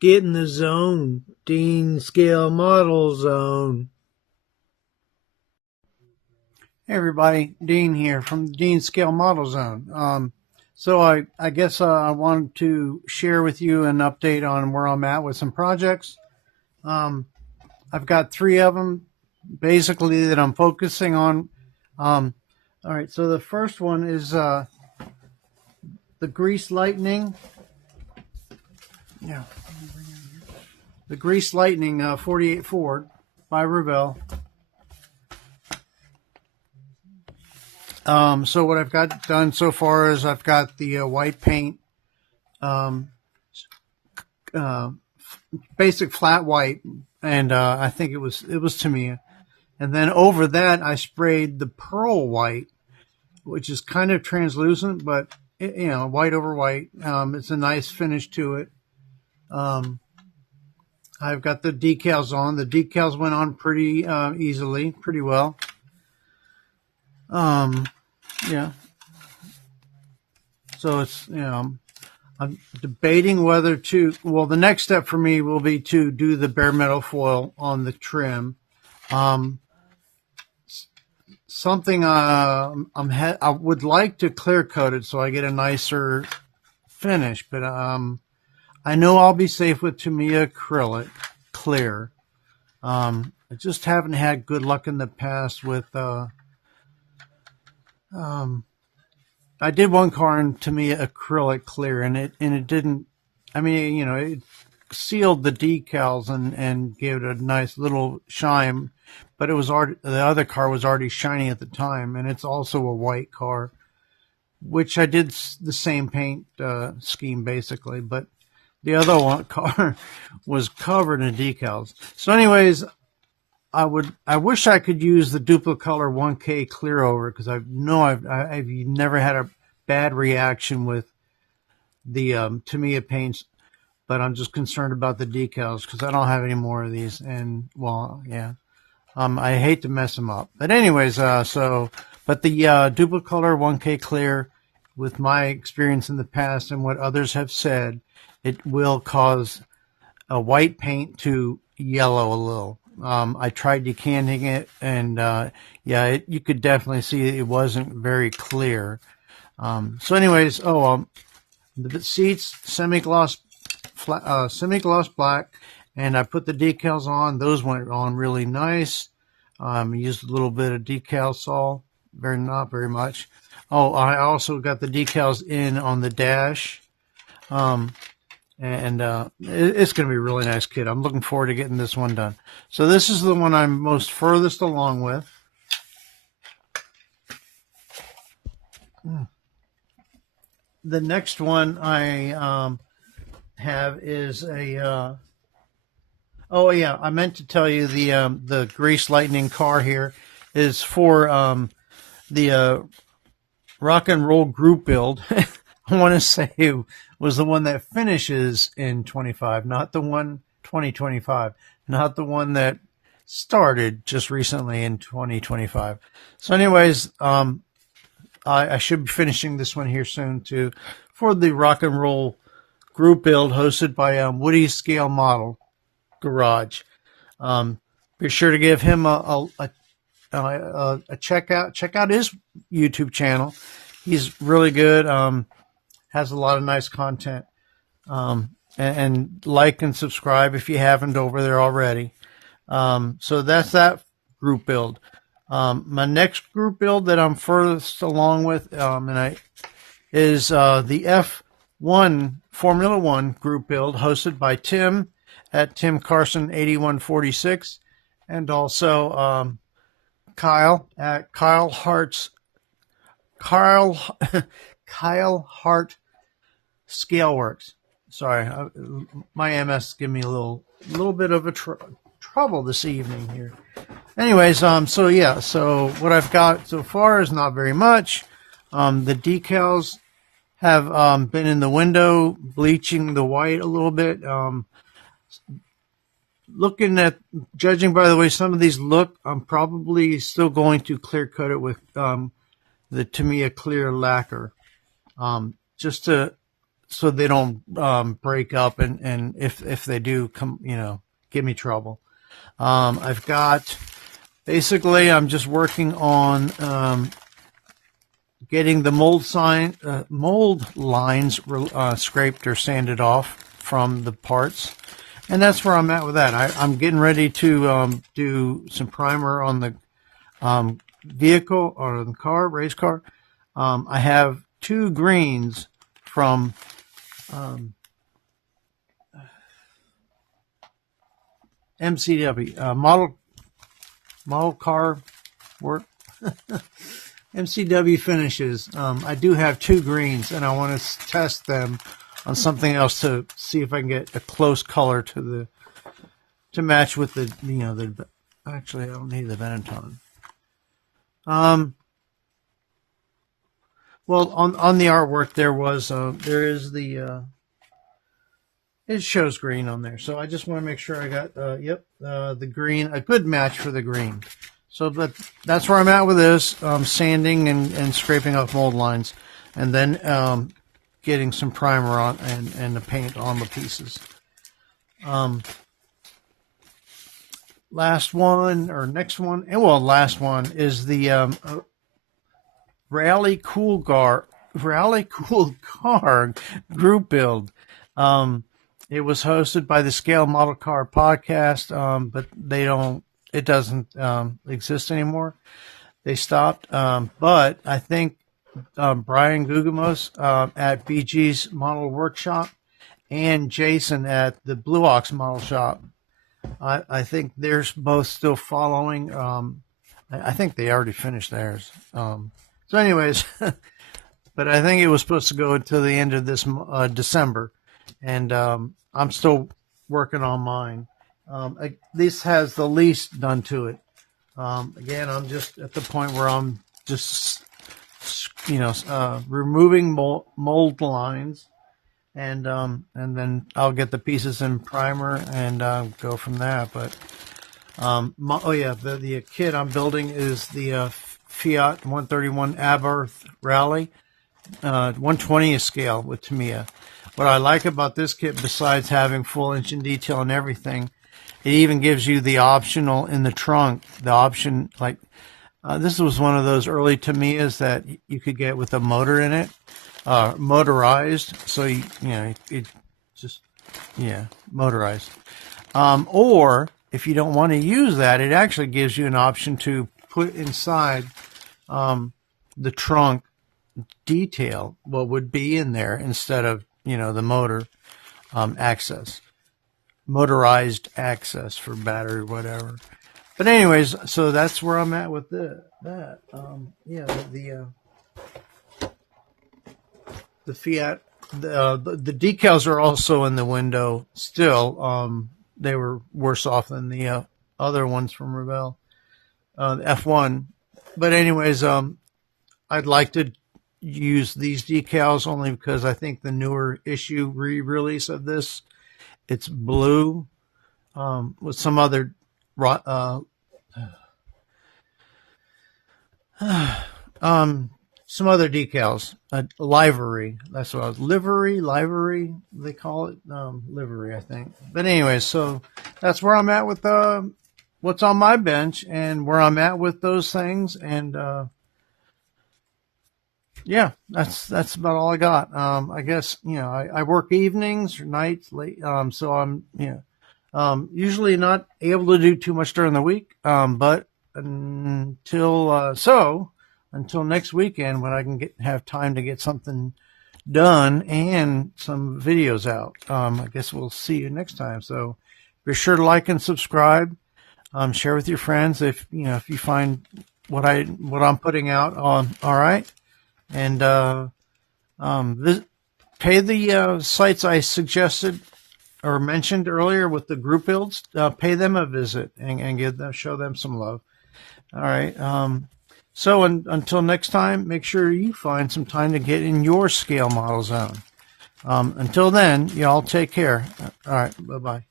Get in the zone. Dean Scale Model Zone. Hey everybody, Dean here from the Dean Scale Model Zone. So I guess I wanted to share with you an update on where I'm at with some projects. I've got 3 of them basically that I'm focusing on. All right, so the first one is the Grease Lightning. Yeah, the Grease Lightning 48 Ford by Revell. So what I've got done so far is I've got the white paint, basic flat white, and I think it was Tamiya. And then over that, I sprayed the pearl white, which is kind of translucent, but white over white. It's a nice finish to it. I've got the decals on. The decals went on pretty easily, pretty well. Yeah. So it's, I'm debating whether to, well, the next step for me will be to do the bare metal foil on the trim. Something I would like to clear coat it so I get a nicer finish, but I know I'll be safe with Tamiya acrylic clear. I just haven't had good luck in the past with I did one car in Tamiya acrylic clear, and it didn't. I mean, it sealed the decals and gave it a nice little shine, but it was already, the other car was already shiny at the time, and it's also a white car, which I did the same paint scheme basically, but the other one car was covered in decals. So, anyways, I wish I could use the Duplicolor 1K clear over, because I've never had a bad reaction with the Tamiya paints, but I'm just concerned about the decals because I don't have any more of these, and well, yeah, I hate to mess them up. But anyways, but the Duplicolor 1K clear, with my experience in the past and what others have said, it will cause a white paint to yellow a little. I tried decanting it, and yeah, you could definitely see it wasn't very clear. So anyways, the seats, semi-gloss black, and I put the decals on. Those went on really nice. Used a little bit of decal sol, not very much. Oh, I also got the decals in on the dash. It's going to be a really nice kit. I'm looking forward to getting this one done. So this is the one I'm most furthest along with. The next one I have is a oh yeah, I meant to tell you the Grease Lightning car here is for the rock and roll group build. I want to say it was the one that finishes in 2025, not the one that started just recently in 2025. So anyways, I should be finishing this one here soon too, for the rock and roll group build hosted by Woody Scale Model Garage. Be sure to give him a check out. Check out his YouTube channel. He's really good. Has a lot of nice content. And like and subscribe if you haven't over there already. So that's that group build. My next group build that I'm furthest along with is the F1 Formula One group build hosted by Tim at Tim Carson 8146, and also Kyle at Kyle Hart Scaleworks. Sorry, my MS gave me a little bit of a trouble this evening here. Anyways, so yeah, so what I've got so far is not very much. The decals have been in the window, bleaching the white a little bit. Judging by the way some of these look, I'm probably still going to clear coat it with the Tamiya clear lacquer, just to so they don't break up, and if they do come, give me trouble. I've got basically I'm just working on getting the mold lines scraped or sanded off from the parts, and that's where I'm at with that. I'm getting ready to do some primer on the vehicle or the car, race car. I have 2 greens from MCW model car work. MCW finishes. I do have 2 greens, and I want to test them on something else to see if I can get a close color to match with the actually I don't need the Benetton. Well, on the artwork there is the it shows green on there, so I just want to make sure I got the green, a good match for the green. So that's where I'm at with this, sanding and scraping off mold lines, and then getting some primer on and the paint on the pieces. Last one is the Rally Cool Car group build. It was hosted by the Scale Model Car podcast, but it doesn't exist anymore. They stopped. But I think Brian Gugamos at BG's Model Workshop and Jason at the Blue Ox Model Shop, I think they're both still following. I think they already finished theirs. So anyways, but I think it was supposed to go until the end of this December. And I'm still working on mine. This has the least done to it. Again, I'm just at the point where I'm just, removing mold lines, and then I'll get the pieces in primer and go from there. But the kit I'm building is the Fiat 131 Abarth Rally 120th scale with Tamiya. What I like about this kit, besides having full engine detail and everything, it even gives you the optional in the trunk, the option, like this was one of those early Tamiyas that you could get with a motor in it, motorized. So, motorized. Or if you don't want to use that, it actually gives you an option to put inside the trunk detail what would be in there instead of, the motor access, motorized access for battery, whatever. But anyways, so that's where I'm at with that. The Fiat, the decals are also in the window still. They were worse off than the other ones from Revell, the F1. But anyways, I'd like to use these decals only because I think the newer issue re-release of this, it's blue with some other some other decals, livery. That's what I was livery. They call it livery, I think. But anyway, so that's where I'm at with what's on my bench and where I'm at with those things. And that's about all I got. I guess I work evenings or nights late, so I'm usually not able to do too much during the week. But until next weekend when I can have time to get something done and some videos out. I guess we'll see you next time. So be sure to like and subscribe. Share with your friends if you find what I'm putting out on. All right. And pay the sites I suggested or mentioned earlier with the group builds. Pay them a visit and show them some love. All right. So until next time, make sure you find some time to get in your scale model zone. Until then, y'all take care. All right. Bye-bye.